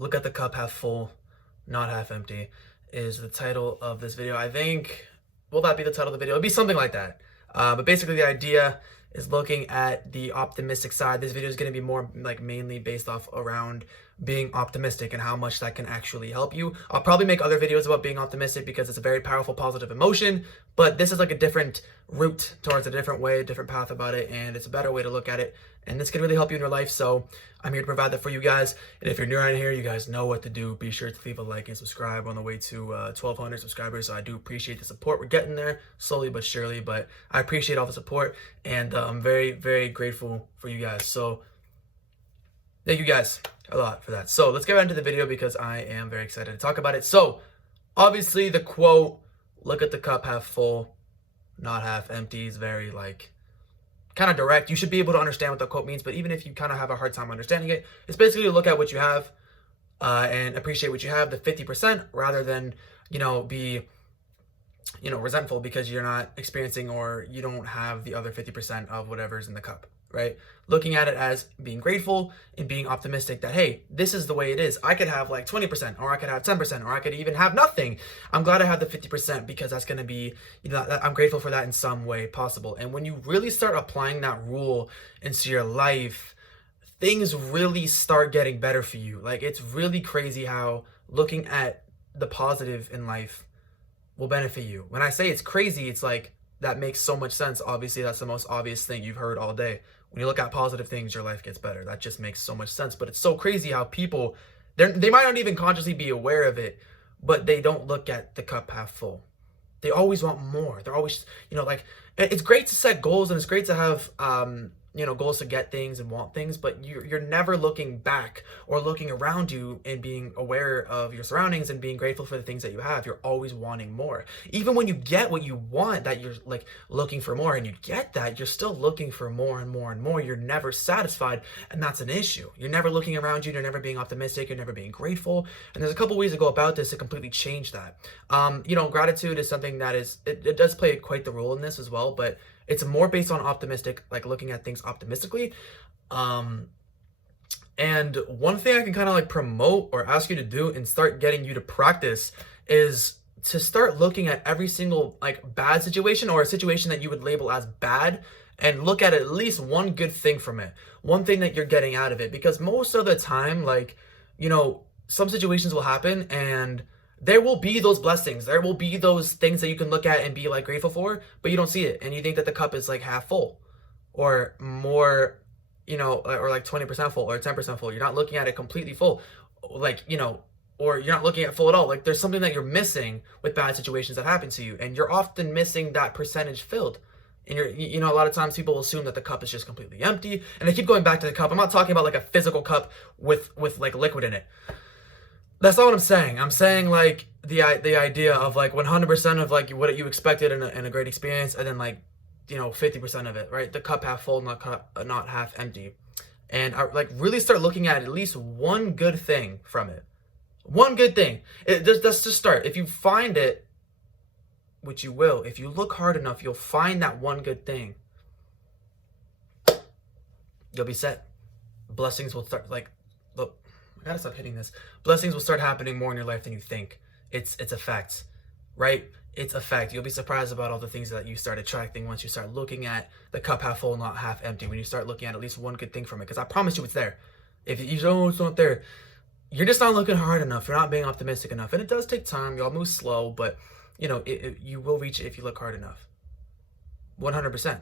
Look at the cup half full, not half empty, is the title of this video. I think, will that be the title of the video? It'll be something like that. But basically the idea is looking at the optimistic side. This video is going to be more like mainly based off around being optimistic and how much that can actually help you. I'll probably make other videos about being optimistic because it's a very powerful positive emotion, but this is like a different route towards a different way, a different path about it, and it's a better way to look at it. And this can really help you in your life. So I'm here to provide that for you guys. And if you're new around here, you guys know what to do. Be sure to leave a like and subscribe. We're on the way to 1,200 subscribers. So I do appreciate the support. We're getting there slowly but surely, but I appreciate all the support. And I'm very, very grateful for you guys. So thank you guys a lot for that. So let's get right into the video because I am very excited to talk about it. So obviously the quote, look at the cup half full, not half empty, is very like kind of direct. You should be able to understand what the quote means, but even if you kind of have a hard time understanding it, it's basically to look at what you have and appreciate what you have, the 50%, rather than, be, resentful because you're not experiencing or you don't have the other 50% of whatever's in the cup, right? Looking at it as being grateful and being optimistic that, hey, this is the way it is. I could have like 20%, or I could have 10%, or I could even have nothing. I'm glad I have the 50% because that's going to be, I'm grateful for that in some way possible. And when you really start applying that rule into your life, things really start getting better for you. Like, it's really crazy how looking at the positive in life will benefit you. When I say it's crazy, it's like, that makes so much sense. Obviously, that's the most obvious thing you've heard all day. When you look at positive things, your life gets better. That just makes so much sense. But it's so crazy how people, they might not even consciously be aware of it, but they don't look at the cup half full. They always want more. They're always, like, it's great to set goals and it's great to have, goals to get things and want things, but you're never looking back or looking around you and being aware of your surroundings and being grateful for the things that you have. You're always wanting more. Even when you get what you want, that you're like looking for more, and you get that, you're still looking for more and more and more. You're never satisfied, and that's an issue. You're never looking around you. You're never being optimistic. You're never being grateful. And there's a couple ways to go about this to completely change that. Gratitude is something that it does play quite the role in this as well, but it's more based on optimistic, like looking at things optimistically. And one thing I can kind of like promote or ask you to do and start getting you to practice is to start looking at every single like bad situation or a situation that you would label as bad and look at least one good thing from it. One thing that you're getting out of it. Because most of the time, like, some situations will happen and there will be those blessings. There will be those things that you can look at and be like grateful for, but you don't see it. And you think that the cup is like half full or more, or like 20% full or 10% full. You're not looking at it completely full, like, or you're not looking at full at all. Like, there's something that you're missing with bad situations that happen to you. And you're often missing that percentage filled. And a lot of times people assume that the cup is just completely empty. And they keep going back to the cup. I'm not talking about like a physical cup with like liquid in it. That's not what I'm saying. I'm saying like the idea of like 100% of like what you expected in a great experience, and then like 50% of it, right? The cup half full, not half empty, and I like really start looking at least one good thing from it. One good thing. That's just start. If you find it, which you will, if you look hard enough, you'll find that one good thing. You'll be set. Blessings will start like look. I gotta stop hitting this. Blessings will start happening more in your life than you think. It's a fact, right? It's a fact. You'll be surprised about all the things that you start attracting once you start looking at the cup half full, not half empty. When you start looking at least one good thing from it, because I promise you it's there. If you don't, it's not there. You're just not looking hard enough. You're not being optimistic enough, and it does take time. Y'all move slow, but you will reach it if you look hard enough. 100%.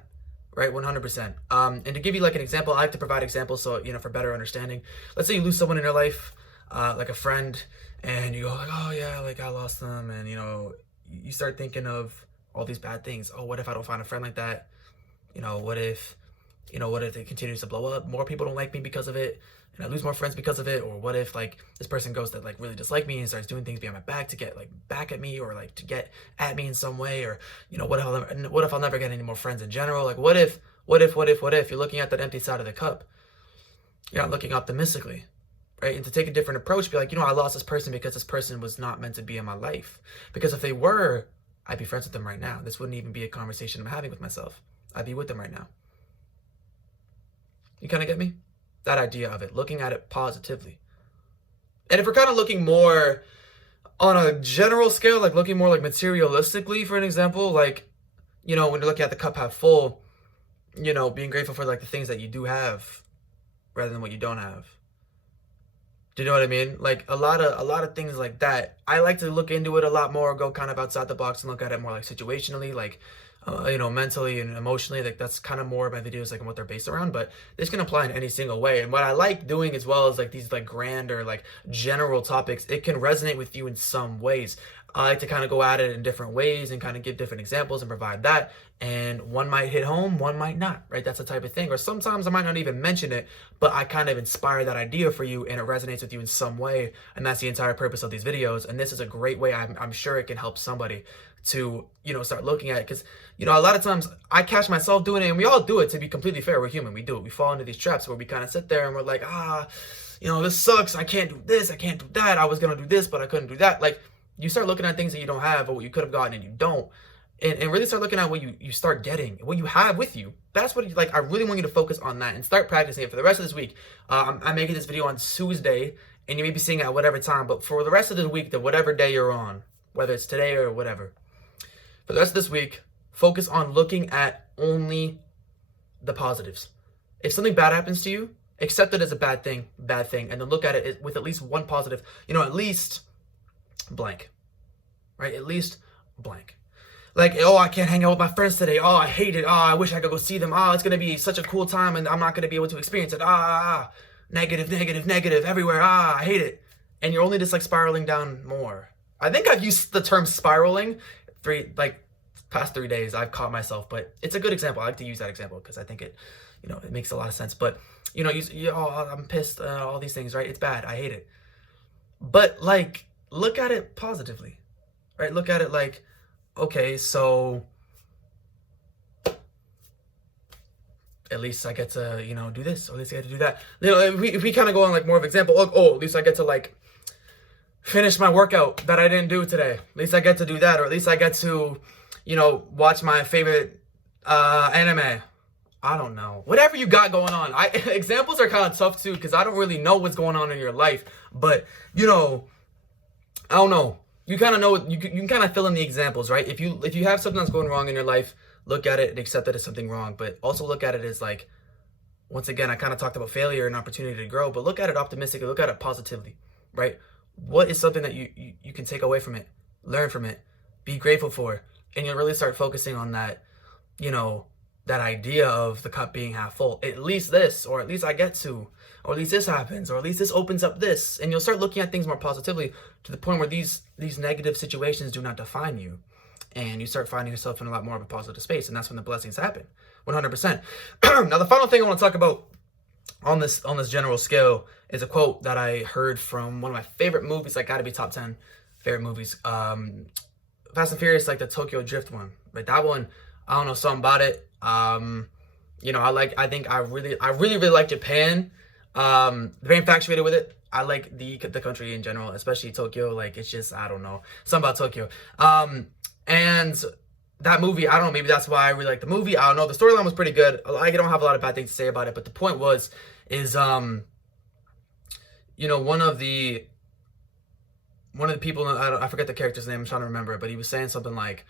Right, 100%. And to give you like an example, I like to provide examples so for better understanding. Let's say you lose someone in your life, like a friend, and you go like, oh yeah, like I lost them, and you start thinking of all these bad things. Oh, what if I don't find a friend like that? What if it continues to blow up? More people don't like me because of it, and I lose more friends because of it. Or what if like this person goes to like really dislike me and starts doing things behind my back to get like back at me, or like to get at me in some way? Or what if I'll never get any more friends in general? Like what if you're looking at that empty side of the cup? You're not looking optimistically, right? And to take a different approach, be like, I lost this person because this person was not meant to be in my life. Because if they were, I'd be friends with them right now. This wouldn't even be a conversation I'm having with myself. I'd be with them right now. You kind of get me? That idea of it, looking at it positively. And if we're kind of looking more on a general scale, like looking more like materialistically, for an example, like, you know, when you're looking at the cup half full, you know, being grateful for like the things that you do have rather than what you don't have. Do you know what I mean? Like a lot of things like that. I like to look into it a lot more, go kind of outside the box and look at it more like situationally, like you know, mentally and emotionally. Like that's kind of more my videos, like, and what they're based around. But this can apply in any single way. And what I like doing as well is like these like grand or like general topics. It can resonate with you in some ways. I like to kind of go at it in different ways and kind of give different examples and provide that. And one might hit home, one might not, right? That's the type of thing. Or sometimes I might not even mention it, but I kind of inspire that idea for you and it resonates with you in some way. And that's the entire purpose of these videos. And this is a great way, I'm sure it can help somebody to, you know, start looking at it. Because, you know, a lot of times I catch myself doing it, and we all do it. To be completely fair, we're human. We do it. We fall into these traps where we kind of sit there and we're like, you know, this sucks. I can't do this. I can't do that. I was going to do this, but I couldn't do that. Like, you start looking at things that you don't have or what you could have gotten and you don't. And really start looking at what you start getting, what you have with you. That's what, like, I really want you to focus on that and start practicing it for the rest of this week. I'm making this video on Tuesday, and you may be seeing it at whatever time, but for the rest of the week, whatever day you're on, whether it's today or whatever, for the rest of this week, focus on looking at only the positives. If something bad happens to you, accept it as a bad thing, and then look at it with at least one positive, you know, at least blank, right? At least blank. Like, oh, I can't hang out with my friends today. Oh, I hate it. Oh, I wish I could go see them. Oh, it's going to be such a cool time and I'm not going to be able to experience it. Negative, negative, negative everywhere. I hate it. And you're only just like spiraling down more. I think I've used the term spiraling past 3 days. I've caught myself, but it's a good example. I like to use that example because I think it, you know, it makes a lot of sense. But, you know, oh, I'm pissed, all these things, right? It's bad. I hate it. But like, look at it positively, right? Look at it like, okay, so at least I get to, you know, do this, or at least I get to do that. You know, if we kind of go on like more of example, oh, at least I get to like finish my workout that I didn't do today. At least I get to do that, or at least I get to, you know, watch my favorite anime. I don't know. Whatever you got going on. Examples are kind of tough too, because I don't really know what's going on in your life. But, you know, I don't know. You kind of know, you can kind of fill in the examples, right? If you have something that's going wrong in your life, look at it and accept that it's something wrong. But also look at it as like, once again, I kind of talked about failure and opportunity to grow, but look at it optimistically, look at it positively, right? What is something that you can take away from it, learn from it, be grateful for, and you'll really start focusing on that, you know, that idea of the cup being half full. At least this, or at least I get to, or at least this happens, or at least this opens up this. And you'll start looking at things more positively to the point where these negative situations do not define you. And you start finding yourself in a lot more of a positive space. And that's when the blessings happen, 100%. Now, the final thing I want to talk about on this general scale is a quote that I heard from one of my favorite movies. Like, gotta be top 10 favorite movies. Fast and Furious, like the Tokyo Drift one. Right, that one, I don't know, something about it. You know, I really like Japan. Very infatuated with it. I like the country in general, especially Tokyo. Like, it's just, I don't know, something about Tokyo. And that movie, I don't know, maybe that's why I really like the movie. I don't know. The storyline was pretty good. I don't have a lot of bad things to say about it, but the point is, you know, one of the people, I forget the character's name, I'm trying to remember it, but he was saying something like,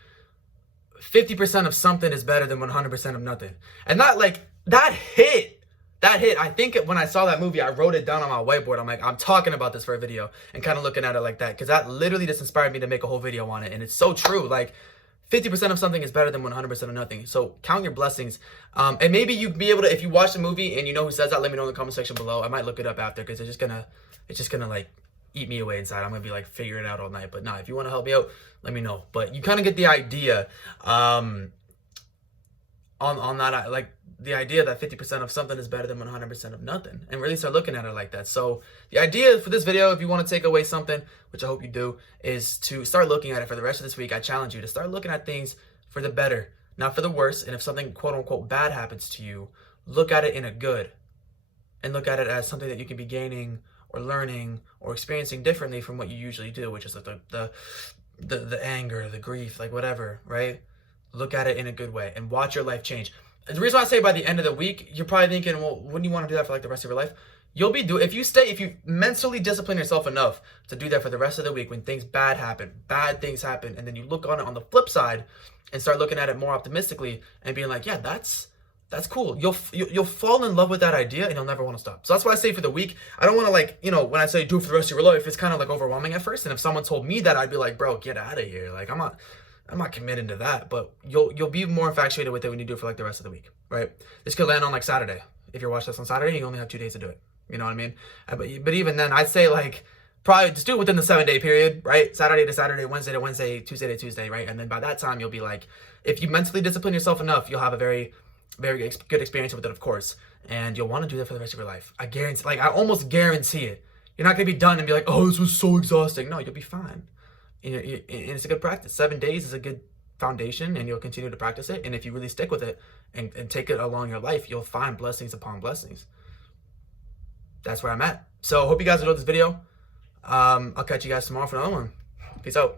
50% of something is better than 100% of nothing. And that hit. I think when I saw that movie, I wrote it down on my whiteboard. I'm like, I'm talking about this for a video, and kind of looking at it like that, because that literally just inspired me to make a whole video on it. And it's so true. Like, 50% of something is better than 100% of nothing. So count your blessings. And maybe you'd be able to, if you watch the movie and you know who says that, let me know in the comment section below. I might look it up after, because it's just gonna like eat me away inside. I'm gonna be like figuring it out all night. But nah, if you want to help me out, let me know. But you kind of get the idea on that, like the idea that 50% of something is better than 100% of nothing, and really start looking at it like that. So the idea for this video, if you want to take away something, which I hope you do, is to start looking at it for the rest of this week. I challenge you to start looking at things for the better, not for the worse. And if something quote unquote bad happens to you, look at it in a good, and look at it as something that you can be gaining or learning or experiencing differently from what you usually do, which is like the anger, the grief, like whatever, right? Look at it in a good way and watch your life change. And the reason why I say by the end of the week, you're probably thinking, well, wouldn't you want to do that for like the rest of your life? if you mentally discipline yourself enough to do that for the rest of the week, when bad things happen, and then you look on it on the flip side and start looking at it more optimistically and being like, yeah, that's cool. You'll fall in love with that idea and you'll never want to stop. So that's why I say for the week, I don't want to, like, you know, when I say do it for the rest of your life, it's kind of like overwhelming at first. And if someone told me that, I'd be like, bro, get out of here. Like, I'm not committing to that. But you'll be more infatuated with it when you do it for like the rest of the week, right? This could land on like Saturday. If you're watching this on Saturday, you only have 2 days to do it. You know what I mean? But even then, I'd say like probably just do it within the 7-day period, right? Saturday to Saturday, Wednesday to Wednesday, Tuesday to Tuesday, right? And then by that time, you'll be like, if you mentally discipline yourself enough, you'll have a very good experience with it, of course, and you'll want to do that for the rest of your life. I guarantee, like, I almost guarantee it. You're not gonna be done and be like, oh, this was so exhausting. No, you'll be fine. And it's a good practice. 7 days is a good foundation, and you'll continue to practice it. And if you really stick with it and take it along your life, you'll find blessings upon blessings. That's where I'm at. So hope you guys enjoyed this video. I'll catch you guys tomorrow for another one. Peace out.